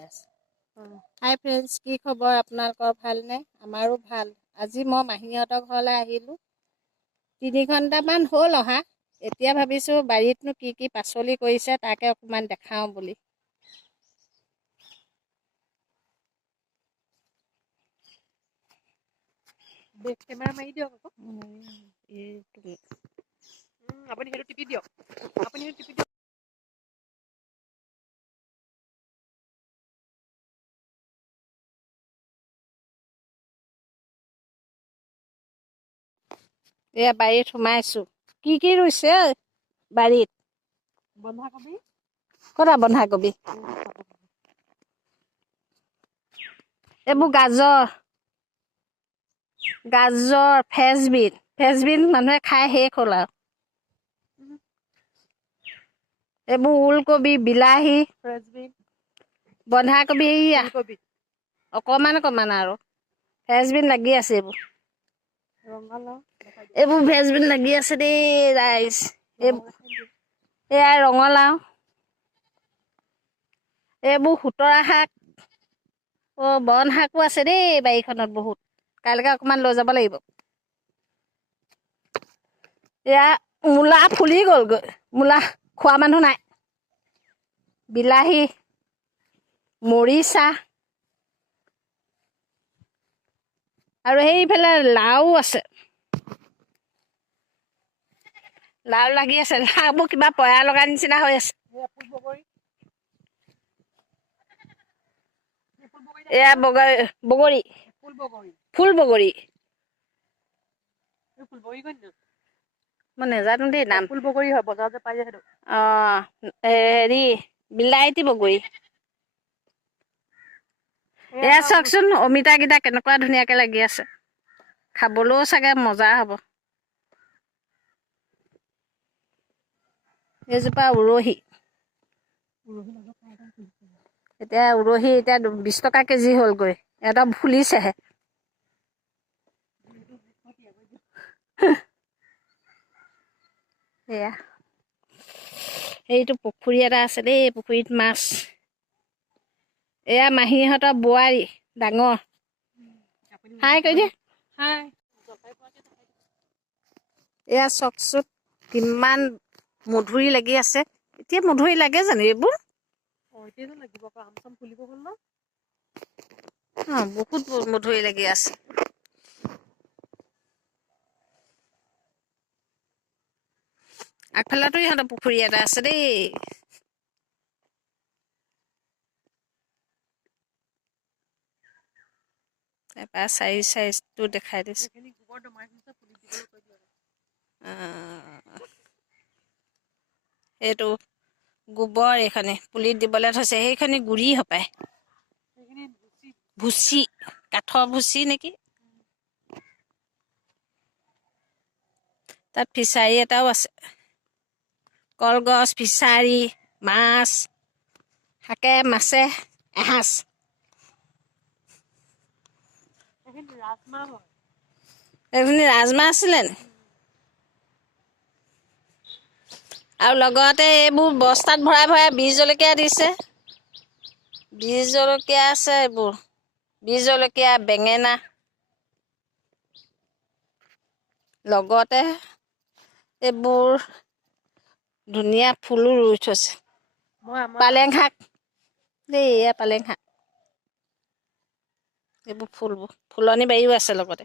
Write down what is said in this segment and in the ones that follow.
হাই friends, কি খবৰ আপোনালোকৰ? ভালনে? আমাৰো ভাল। আজি মই মাহীহঁতৰ ঘৰলৈ আহিলোঁ। 3 ঘণ্টামান হ'ল অহা। এতিয়া ভাবিছোঁ বাৰীতনো কি কি পাচলি কৰিছে তাকে অকণমান দেখাওঁ বুলি। বেক কেমেৰা মাৰি দিয়ক আকৌ। আপুনি সেইটো টিপি দিয়ক। এয়া বাৰীত সোমাইছোঁ। কি কি ৰুইছে বাৰীত? বন্ধাকবি। ক'তা বন্ধাকবি? এইবোৰ গাজৰ, ফ্ৰেঞ্চবিন মানুহে খাই শেষ হ'ল আৰু। এইবোৰ ওলকবি, বিলাহী, ফ্ৰেঞ্চবিন, বন্ধাকবি ফুলকবি, অকণমান আৰু ফ্ৰেঞ্চবিন লাগি আছে এইবোৰ। ৰঙালাও, ফ্ৰেঞ্চবিন লাগি আছে দেই ৰাইজ। এয়া ৰঙালাও, এইবোৰ খুতৰা শাক। বন শাকো আছে দেই বাৰীখনত বহুত। কাইলৈকে অকণমান লৈ যাব লাগিব। এয়া মূলা ফুলি গ'লগৈ। মূলা খোৱা মানুহ নাই। বিলাহী, মৰিচা আৰু সেইফালে লাও আছে। লাও লাগি আছে। লাওবোৰ কিবা পয়া লগা নিচিনা হৈ আছে। এয়া বগৰী। ফুল বগৰী। মই নেজানো দেই নাম। ফুল বগৰী হয়, বজাৰত যে পাই যায় সেইটো। হেৰি বিলাইতী বগৰী। এয়া চাওকচোন অমিতাকেইটা কেনেকুৱা ধুনীয়াকে লাগি আছে। খাবলৈও চাগে মজা হ'ব। এইজোপা উৰহি। এতিয়া 20 টকা কেজি হ'লগৈ। এটা ফুলিছেহে। এয়া এইটো পুখুৰী এটা আছে দেই, পুখুৰীত মাছ। এয়া মাহীহঁতৰ বোৱাৰী ডাঙৰ। হাই কৰি দিয়া। হাই। এয়া চাওকচোন কিমান মধুৰি লাগি আছে। এতিয়া মধুৰি লাগে জানো এইবোৰ? এতিয়াতো লাগিব আকৌ, আম চাম ফুলিব হ'ল ন। বহুত মধুৰি লাগি আছে। আগফালেতো ইহঁতৰ পুখুৰী এটা আছে দেই। এবাৰ চাইজটো দেখাই দিছো। এইটো গোবৰ, এইখনি পুলিত দিবলৈ থৈছে। সেইখনি গুৰি হপায়। ভুচি, কাঠৰ ভুচি নেকি? তাত ফিছাৰী এটাও আছে। কলগছ, ফিছাৰী, মাছ। শাকে মাছে এসাঁজ। ৰাজমাহ হয়। এইখিনি ৰাজমাহ আছিলে নি? আৰু লগতে এইবোৰ বস্তাত ভৰাই ভৰাই বিহ জলকীয়া দিছে। বিহ জলকীয়া আছে এইবোৰ। বিহ জলকীয়া, বেঙেনা। লগতে এইবোৰ ধুনীয়া ফুলো ৰুই থৈছে। পালেং শাক দেই, এয়া পালেং শাক। এইবোৰ ফুলনি বাৰীও আছে লগতে।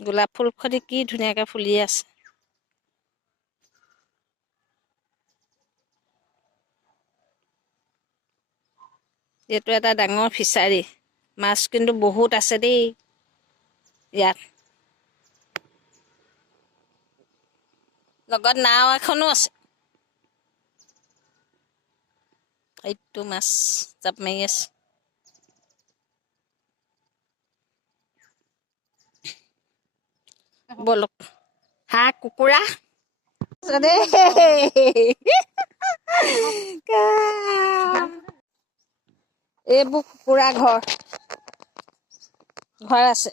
গোলাপ ফুল খৰি কি ধুনীয়াকে ফুলি আছে। এইটো এটা ডাঙৰ ফিছাৰী। মাছ কিন্তু বহুত আছে দেই ইয়াত। লগত নাও এখনো আছে। এইটো মাছ জাপ মাৰি আছে। বলক। হাঁহ, কুকুৰা এইবোৰ কুকুৰা ঘৰ আছে।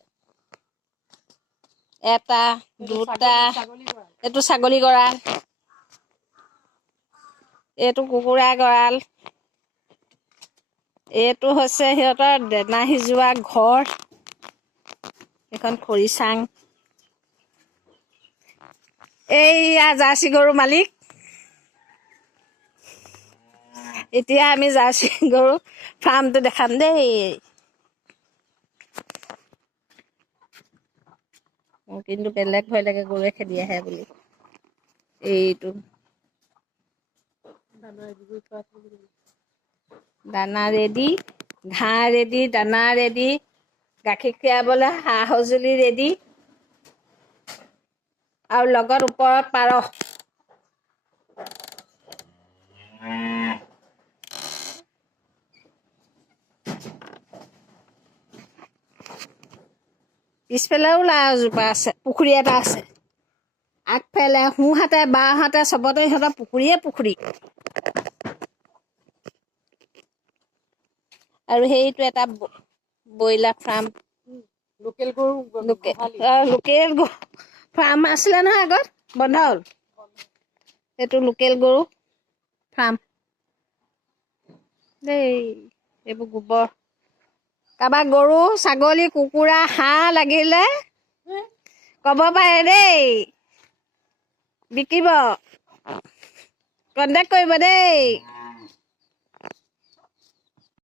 এটা, এইটো দুটা, ছাগলী গঁৰাল। এইটো ছাগলী গঁৰাল, এইটো কুকুৰা গঁৰাল, এইটো হৈছে সিহঁতৰ দানা সিজোৱা ঘৰ, এইখন খৰি চাং। এইয়া জাৰ্চি গৰু মালিক। এতিয়া আমি জাৰ্চি গৰু ফাৰ্মটো দেখাম দেই। মোৰ কিন্তু বেলেগ ভয় লাগে গৰুৱে খেদি আহে বুলি। এইটো দানা ৰেডি কৰি থোৱা আছে বুলি। দানা ৰেডি, ঘাঁহ ৰেডি, দানা ৰেডি, গাখীৰ খীৰাবলৈ সা-সঁজুলি ৰেডি, আৰু লগত ওপৰত পাৰ। পিছফালেও লাও এজোপা আছে, পুখুৰী এটা আছে। আগফালে সোঁহাতে বাওঁহাতে চবতে সিহঁতৰ পুখুৰীয়ে পুখুৰী। আৰু সেইটো এটা ব্ৰইলাৰ ফাৰ্ম। লোকেল গৰু গোহালি। লোকেল ফাৰ্ম আছিলে নহয় আগত, বন্ধ হ'ল। এইটো লোকেল গৰু ফাৰ্ম দেই। এইবোৰ গোবৰ। কাৰোবাৰ গৰু, ছাগলী, কুকুৰা, হাঁহ লাগিলে ক'ব পাৰে দেই, বিকিব। কণ্টেক্ট কৰিব দেই।